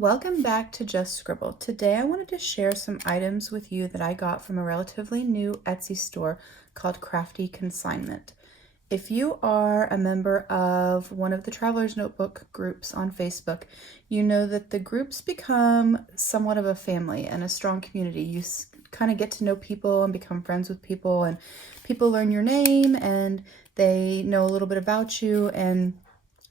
Welcome back to Just Scribble. Today I wanted to share some items with you that I got from a relatively new Etsy store called Crafty Consignment. If you are a member of one of the Traveler's Notebook groups on Facebook, you know that the groups become somewhat of a family and a strong community. You kind of get to know people and become friends with people, and people learn your name and they know a little bit about you, and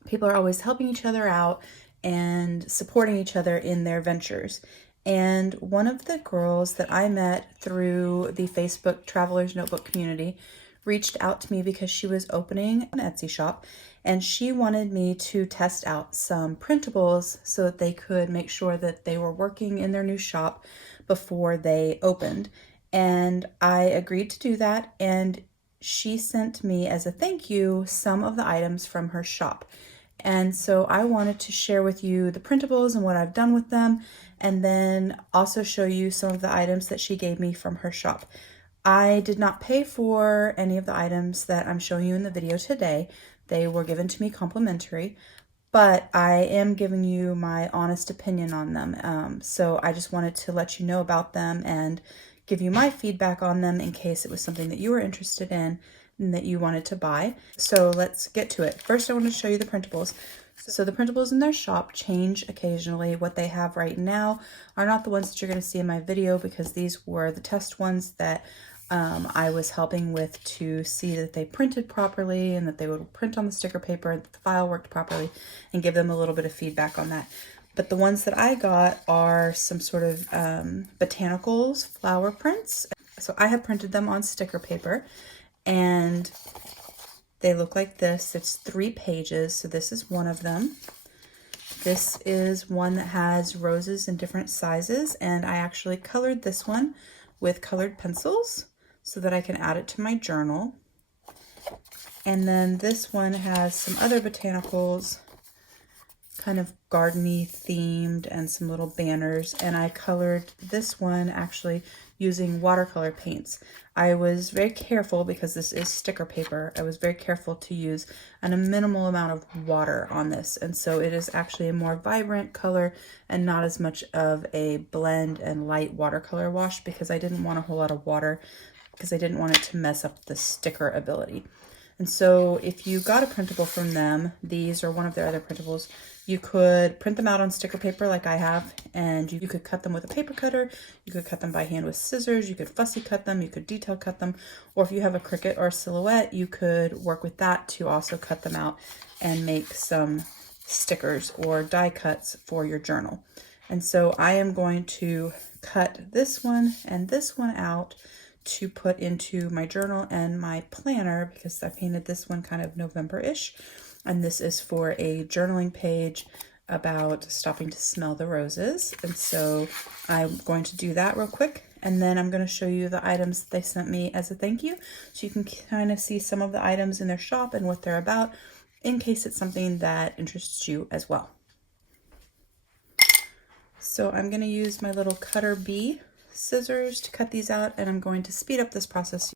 people are always helping each other out and supporting each other in their ventures. And one of the girls that I met through the Facebook Traveler's Notebook community reached out to me because she was opening an Etsy shop and she wanted me to test out some printables so that they could make sure that they were working in their new shop before they opened. And I agreed to do that, and she sent me as a thank you some of the items from her shop. And so I wanted to share with you the printables and what I've done with them, and then also show you some of the items that she gave me from her shop. I did not pay for any of the items that I'm showing you in the video today. They were given to me complimentary, but I am giving you my honest opinion on them. So I just wanted to let you know about them and give you my feedback on them in case it was something that you were interested in and that you wanted to buy. So let's get to it. First, I want to show you the printables. So the printables in their shop change occasionally. What they have right now are not the ones that you're going to see in my video, because these were the test ones that I was helping with to see that they printed properly and that they would print on the sticker paper and that the file worked properly, and give them a little bit of feedback on that. But the ones that I got are some sort of botanicals flower prints. So I have printed them on sticker paper, and they look like this. It's 3 pages, so this is one of them. This is one that has roses in different sizes, and I actually colored this one with colored pencils so that I can add it to my journal. And then this one has some other botanicals, kind of gardeny themed, and some little banners, and I colored this one actually using watercolor paints. I was very careful, because this is sticker paper, I was very careful to use a minimal amount of water on this, and so it is actually a more vibrant color and not as much of a blend and light watercolor wash, because I didn't want a whole lot of water, because I didn't want it to mess up the sticker ability. And so if you got a printable from them, these or one of their other printables, you could print them out on sticker paper like I have, and you could cut them with a paper cutter, you could cut them by hand with scissors, you could fussy cut them, you could detail cut them, or if you have a Cricut or a Silhouette, you could work with that to also cut them out and make some stickers or die cuts for your journal. And so I am going to cut this one and this one out to put into my journal and my planner, because I painted this one kind of November-ish, and this is for a journaling page about stopping to smell the roses. And so I'm going to do that real quick, and then I'm going to show you the items that they sent me as a thank you, so you can kind of see some of the items in their shop and what they're about, in case it's something that interests you as well. So I'm going to use my little cutter bee scissors to cut these out, and I'm going to speed up this process.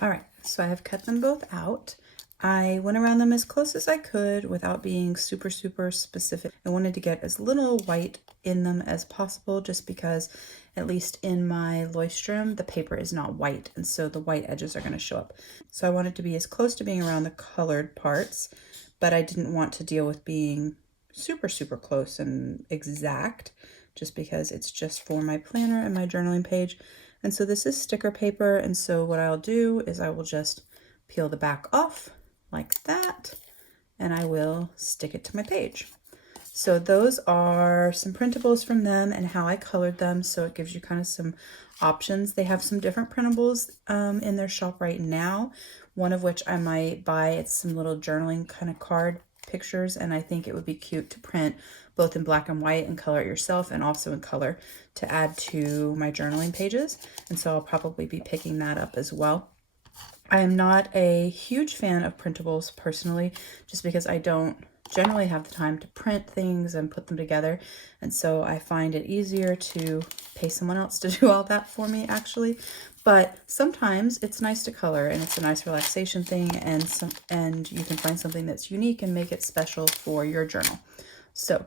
All right, so I have cut them both out. I went around them as close as I could without being super, super specific. I wanted to get as little white in them as possible just because, at least in my Leuchtturm, the paper is not white, and so the white edges are going to show up. So I wanted to be as close to being around the colored parts, but I didn't want to deal with being super, super close and exact just because it's just for my planner and my journaling page. And so this is sticker paper, and so what I'll do is I will just peel the back off like that, and I will stick it to my page. So those are some printables from them and how I colored them. So it gives you kind of some options. They have some different printables in their shop right now, one of which I might buy. It's some little journaling kind of card pictures, and I think it would be cute to print both in black and white and color it yourself, and also in color to add to my journaling pages. And so I'll probably be picking that up as well. I am not a huge fan of printables personally, just because I don't generally have the time to print things and put them together. And so I find it easier to pay someone else to do all that for me, actually. But sometimes it's nice to color, and it's a nice relaxation thing, and you can find something that's unique and make it special for your journal. So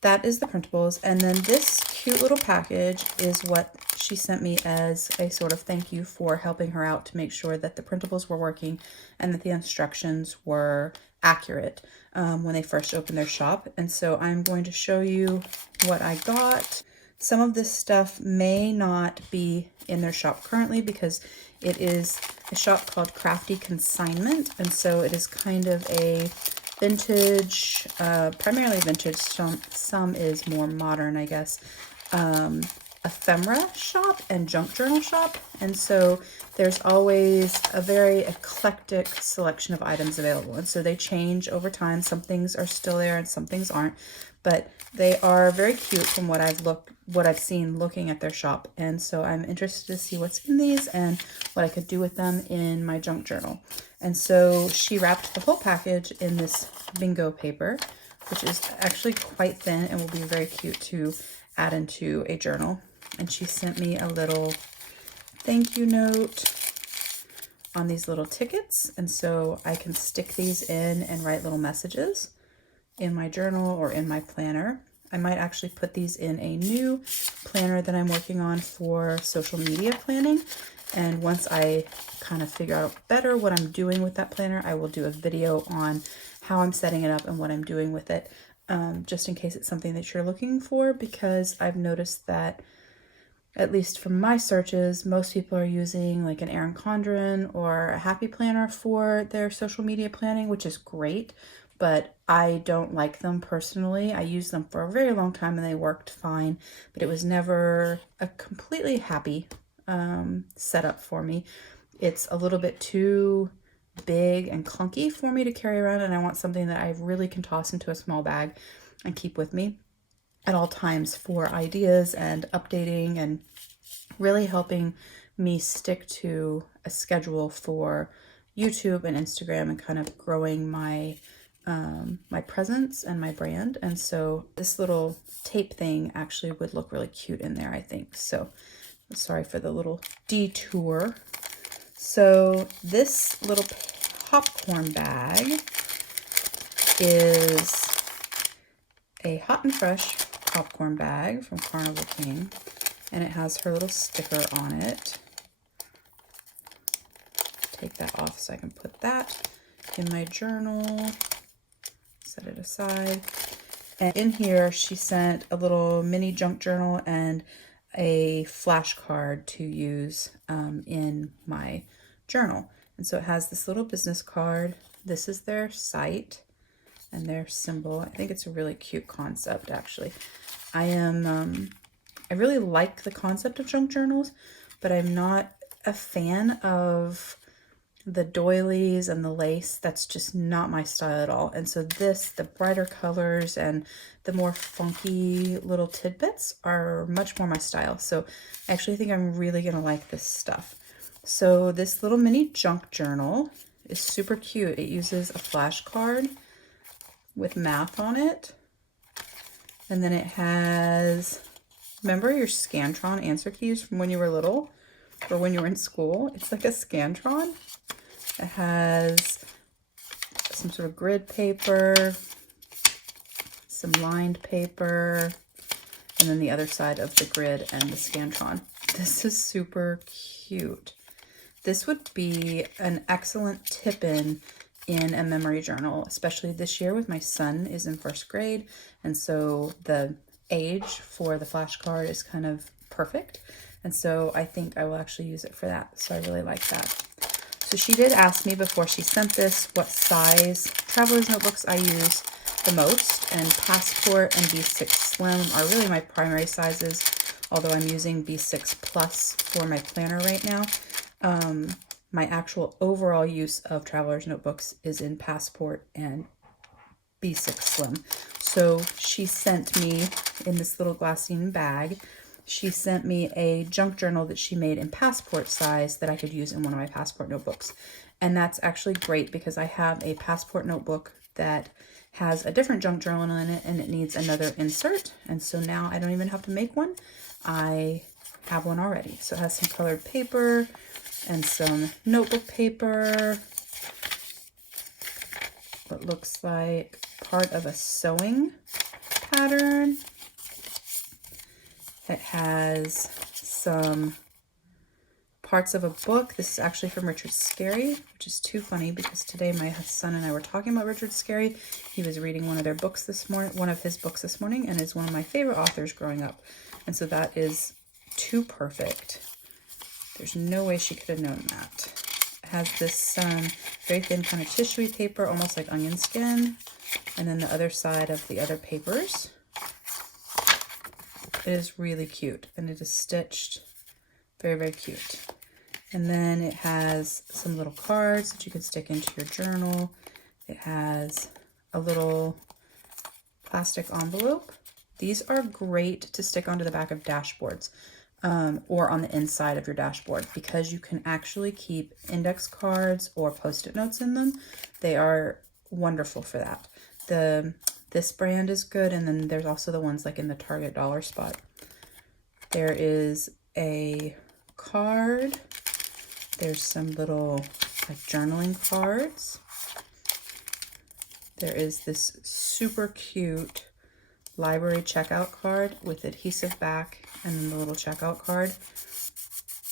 that is the printables. And then this cute little package is what she sent me as a sort of thank you for helping her out to make sure that the printables were working and that the instructions were accurate when they first opened their shop. And so I'm going to show you what I got. Some of this stuff may not be in their shop currently because it is a shop called Crafty Consignment, and so it is kind of a vintage, primarily vintage, some is more modern, I guess, ephemera shop and junk journal shop. And so there's always a very eclectic selection of items available, and so they change over time. Some things are still there and some things aren't, but they are very cute from what I've seen looking at their shop. And so I'm interested to see what's in these and what I could do with them in my junk journal. And so she wrapped the whole package in this bingo paper, which is actually quite thin and will be very cute to add into a journal. And she sent me a little thank you note on these little tickets, and so I can stick these in and write little messages in my journal or in my planner. I might actually put these in a new planner that I'm working on for social media planning. And once I kind of figure out better what I'm doing with that planner, I will do a video on how I'm setting it up and what I'm doing with it, just in case it's something that you're looking for, because I've noticed that, at least from my searches, most people are using like an Erin Condren or a Happy Planner for their social media planning, which is great, but I don't like them personally. I used them for a very long time and they worked fine, but it was never a completely happy setup for me. It's a little bit too big and clunky for me to carry around, and I want something that I really can toss into a small bag and keep with me at all times for ideas and updating and really helping me stick to a schedule for YouTube and Instagram and kind of growing my my presence and my brand. And so this little tape thing actually would look really cute in there, I think. So sorry for the little detour. So this little popcorn bag is a hot and fresh popcorn bag from Carnival King, and it has her little sticker on it. Take that off so I can put that in my journal, set it aside. And in here she sent a little mini junk journal and a flashcard to use in my journal. And so it has this little business card. This is their site and their symbol. I think it's a really cute concept, actually. I really like the concept of junk journals, but I'm not a fan of the doilies and the lace. That's just not my style at all. And so the brighter colors and the more funky little tidbits are much more my style. So I actually think I'm really gonna like this stuff. So this little mini junk journal is super cute. It uses a flashcard with math on it. And then it has, remember your Scantron answer keys from when you were little or when you were in school? It's like a Scantron. It has some sort of grid paper, some lined paper, and then the other side of the grid and the Scantron. This is super cute. This would be an excellent tip-in in a memory journal, especially this year with my son is in 1st grade. And so the age for the flashcard is kind of perfect. And so I think I will actually use it for that. So I really like that. So she did ask me before she sent this what size traveler's notebooks I use the most, and Passport and B6 Slim are really my primary sizes, although I'm using B6 Plus for my planner right now. My actual overall use of traveler's notebooks is in Passport and B6 Slim. So she sent me in this little glassine bag, she sent me a junk journal that she made in Passport size that I could use in one of my Passport notebooks. And that's actually great because I have a Passport notebook that has a different junk journal in it and it needs another insert. And so now I don't even have to make one. I have one already. So it has some colored paper and some notebook paper. What looks like part of a sewing pattern. It has some parts of a book. This is actually from Richard Scarry, which is too funny because today my son and I were talking about Richard Scarry. He was reading one of their books this morning, one of his books this morning, and is one of my favorite authors growing up. And so that is too perfect. There's no way she could have known that. It has this very thin kind of tissuey paper, almost like onion skin, and then the other side of the other papers. It is really cute, and it is stitched very, very cute. And then it has some little cards that you could stick into your journal. It has a little plastic envelope. These are great to stick onto the back of dashboards or on the inside of your dashboard because you can actually keep index cards or post-it notes in them. They are wonderful for that. This brand is good, and then there's also the ones like in the Target dollar spot. There is a card. There's some little like journaling cards. There is this super cute library checkout card with adhesive back and then the little checkout card.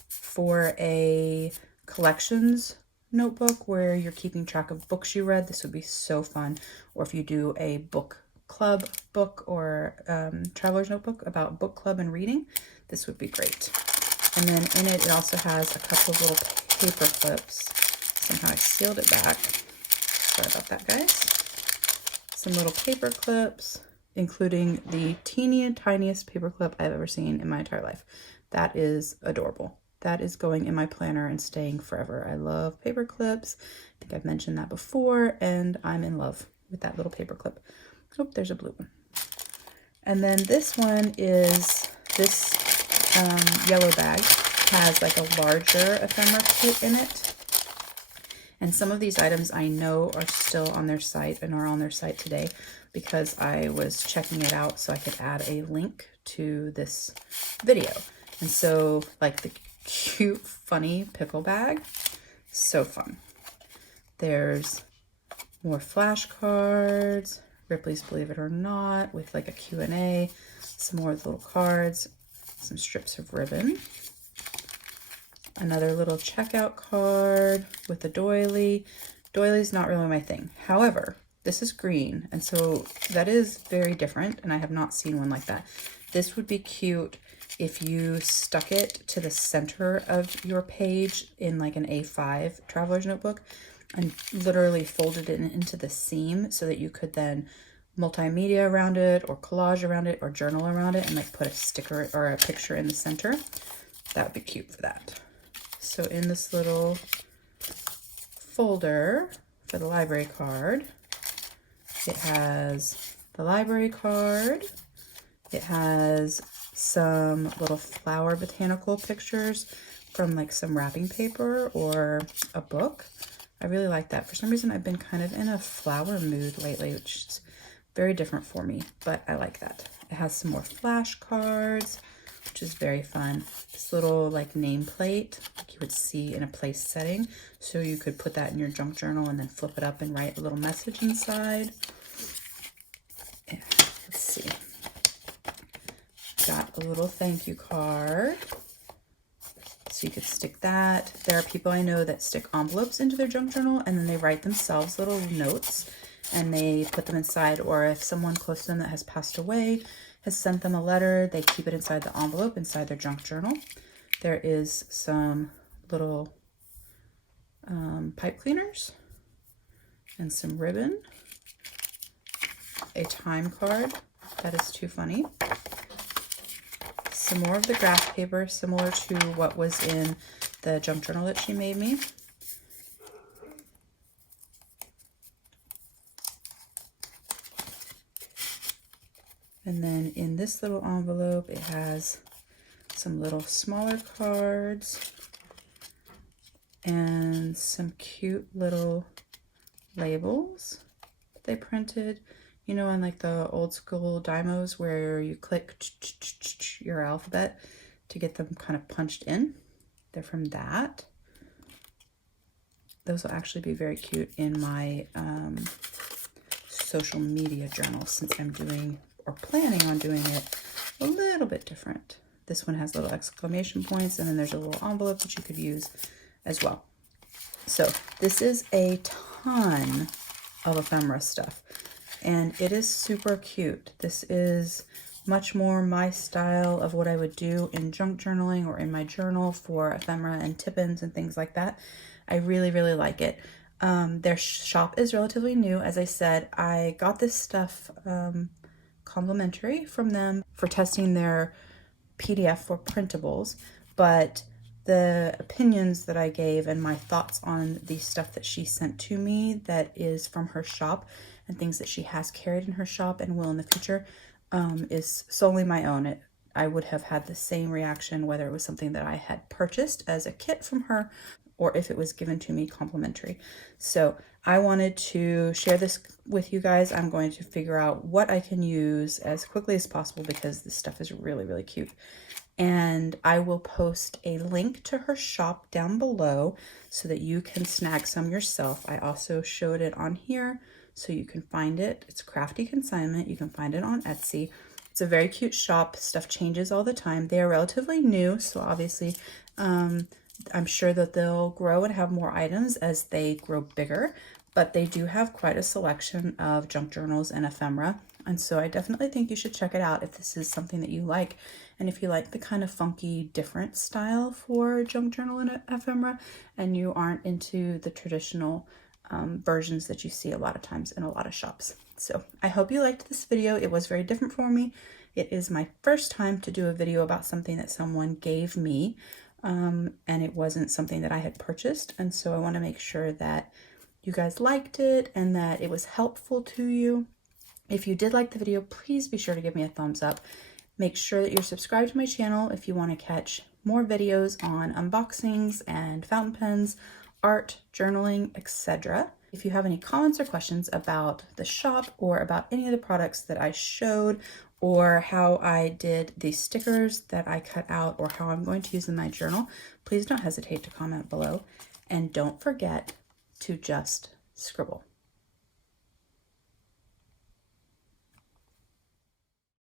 For a collections notebook where you're keeping track of books you read, this would be so fun. Or if you do a book club book or traveler's notebook about book club and reading, this would be great. And then in it, it also has a couple of little paper clips. Somehow I sealed it back. Sorry about that, guys. Some little paper clips, including the tiniest paper clip I've ever seen in my entire life. That is adorable. That is going in my planner and staying forever. I love paper clips. I think I've mentioned that before, and I'm in love with that little paper clip. Oh, there's a blue one. And then this one is, this yellow bag has like a larger ephemera kit in it. And some of these items I know are still on their site and are on their site today because I was checking it out so I could add a link to this video. And so like the cute, funny pickle bag, so fun. There's more flashcards, Ripley's Believe It or Not with like a Q&A, some more little cards, some strips of ribbon, another little checkout card with a doily. Doily's not really my thing. However, this is green, and so that is very different, and I have not seen one like that. This would be cute if you stuck it to the center of your page in like an A5 traveler's notebook and literally folded it into the seam so that you could then multimedia around it or collage around it or journal around it and like put a sticker or a picture in the center. That would be cute for that. So in this little folder for the library card, it has the library card. It has some little flower botanical pictures from like some wrapping paper or a book. I really like that. For some reason, I've been kind of in a flower mood lately, which is very different for me, but I like that. It has some more flashcards, which is very fun. This little like nameplate, like you would see in a place setting. So you could put that in your junk journal and then flip it up and write a little message inside. And let's see. Got a little thank you card. So you could stick that. There are people I know that stick envelopes into their junk journal and then they write themselves little notes and they put them inside, or if someone close to them that has passed away has sent them a letter, they keep it inside the envelope inside their junk journal. There is some little pipe cleaners and some ribbon, a time card, that is too funny, some more of the graph paper similar to what was in the junk journal that she made me. And then in this little envelope, it has some little smaller cards and some cute little labels they printed, you know, on like the old school Dymos where you click your alphabet to get them kind of punched in. They're from that. Those will actually be very cute in my social media journal, since I'm doing or planning on doing it a little bit different. This one has little exclamation points, and then there's a little envelope that you could use as well. So this is a ton of ephemera stuff, and it is super cute. This is much more my style of what I would do in junk journaling or in my journal for ephemera and tip-ins and things like that. I really, really like it. Their shop is relatively new. As I said, I got this stuff complimentary from them for testing their PDF for printables, but the opinions that I gave and my thoughts on the stuff that she sent to me that is from her shop and things that she has carried in her shop and will in the future is solely my own. I would have had the same reaction whether it was something that I had purchased as a kit from her or if it was given to me complimentary. So I wanted to share this with you guys. I'm going to figure out what I can use as quickly as possible because this stuff is really, really cute. And I will post a link to her shop down below so that you can snag some yourself. I also showed it on here so you can find it. It's Crafty Consignment. You can find it on Etsy. It's a very cute shop. Stuff changes all the time. They are relatively new, so obviously I'm sure that they'll grow and have more items as they grow bigger, but they do have quite a selection of junk journals and ephemera. And so I definitely think you should check it out if this is something that you like. And if you like the kind of funky, different style for junk journal and ephemera, and you aren't into the traditional versions that you see a lot of times in a lot of shops. So I hope you liked this video. It was very different for me. It is my first time to do a video about something that someone gave me. And it wasn't something that I had purchased. And so I want to make sure that you guys liked it and that it was helpful to you. If you did like the video, please be sure to give me a thumbs up. Make sure that you're subscribed to my channel if you want to catch more videos on unboxings and fountain pens, art, journaling, etc. If you have any comments or questions about the shop or about any of the products that I showed, or how I did the stickers that I cut out, or how I'm going to use in my journal, please don't hesitate to comment below. And don't forget to just scribble.